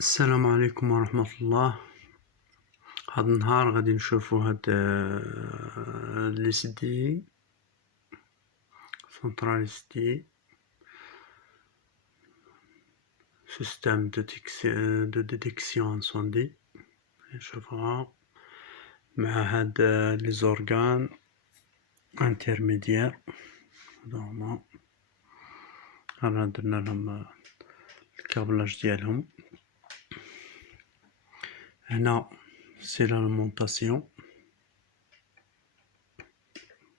السلام عليكم ورحمة الله. هاد النهار غادي نشوفو هاد لي سدي سنترال سدي سيستم دو ديتيكسيون انسوندي. نشوفوها مع هاد لي زورغان انترميديير. هما رانا درنا لهم الكابلاج ديالهم. هنا سي لالمونطاسيون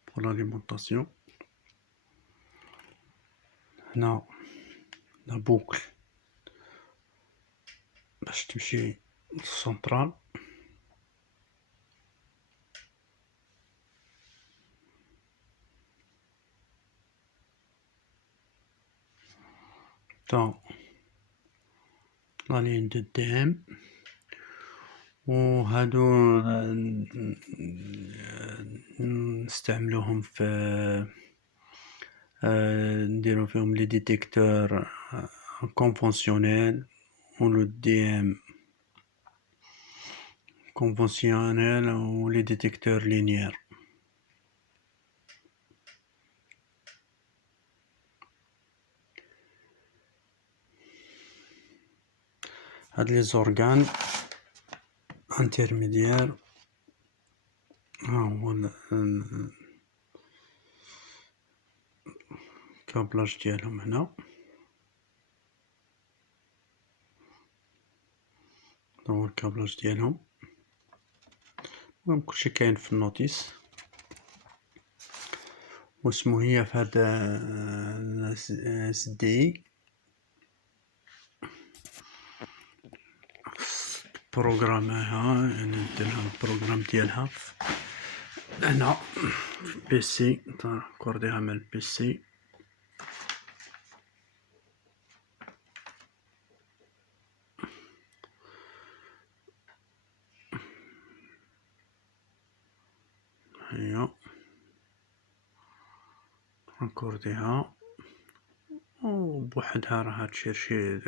بور لاليمونطاسيون. هنا لا بوكل باش تمشي للسنترال. تا لا لين دو دي ام، وهادو نستعملوهم في نديرو فيهم لي ديتيكتور كونفونسيونيل و لو دي ام كونفونسيونيل و لي ديتيكتور لينيير. هاد لي زورغان انترميديير ها هو الكابلاج ديالهم. هنا هو الكابلاج ديالهم. المهم كلشي كاين في النوتيس، واسمو هي في هاد سدي بروغراماها، يعني نديرلها البروغرام ديالها هنا في بيسي. كورديها من البيسي. هي نكورديها وبوحدها راها تشيرشي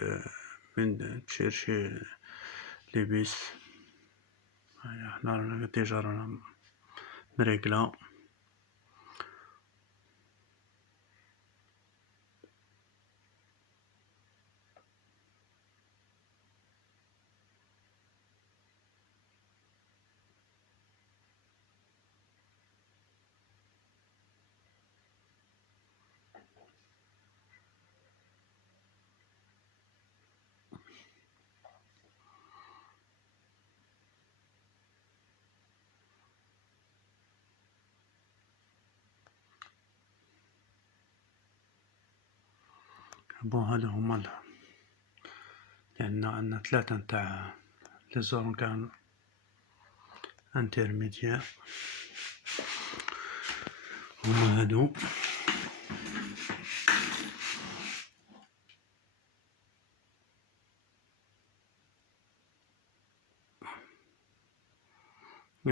من تشيرشي لي بيس. هيا حنا رانا ديجا رانا مريقلة. بون هادو هما لأن عندنا 3 نتاع لي زورغان انترميديير هما هادو.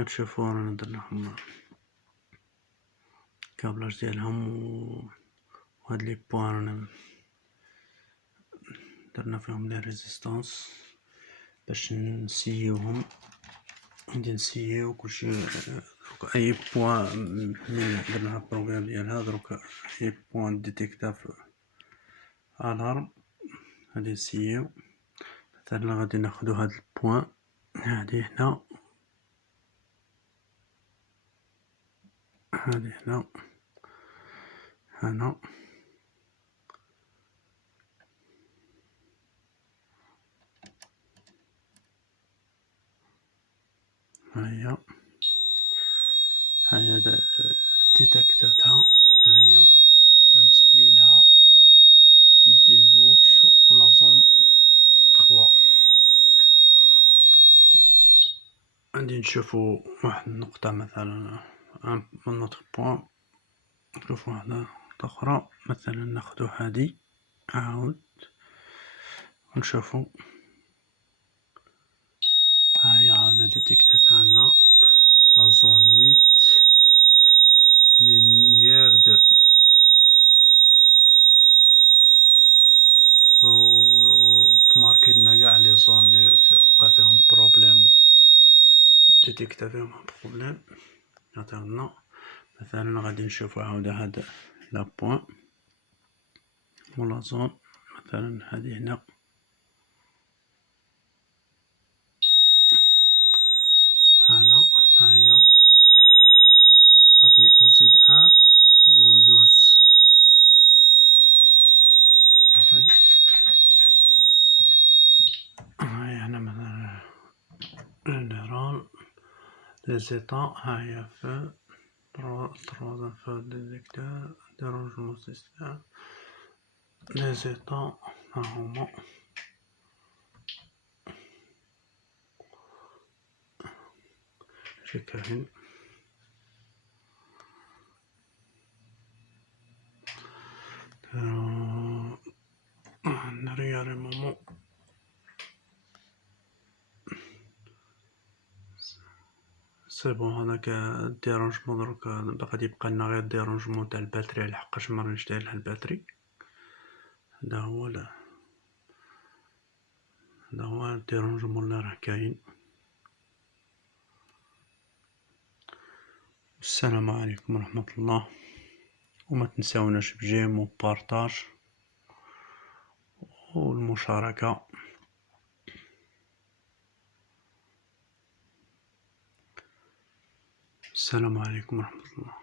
تشوفو رانا درناهم الكابلاج ديالهم، وهاد لي بوان رانا درنا فيهم لي ريزيستانس باش نسيوهم. غادي نسيو كلشي. دروك اي بوان من درنا البروغرام ديالها، دروك اي بوان ديتيكتا في الارم غادي نسيو. مثلا غادي ناخدو هاد البوان هادي هنا، هادي هنا، هنا هيا هيا ديتكتاتها. هيا مسمينها دي بوكس و لا زون 3. غادي نشوفو واحد النقطة مثلا ان نوتر بوان. نشوفو واحدة أخرى مثلا ناخدو هادي عاود ونشوفو. هاهي عاود ديتيكتات عندنا لا زون 8 لينيير 2 و تماركي لنا قاع لي زون ديتيكتا فيهم بروبليم يعطينا. مثلا غادي نشوفو عاود هاد لابوان ولا زون، مثلا هادي هنا هانا هاهي تعطيني او زد ان زون 12. هاي هنا مثلا جنرال لي زيتا، هاهي فو troisième feu détecteur dérangement système les états هاهما شي كاين. نريا لي مومون سي بون. هذاك الديرونجمون دروك غادي يبقى لنا غير الديرونجمون تاع الباتري، لحقاش مرانيش دايرلها الباتري. هذا هو الديرونجمون اللي راه كاين. السلام عليكم ورحمة الله، وما تنساوناش بجيم وبارطاج والمشاركة. السلام عليكم ورحمة الله.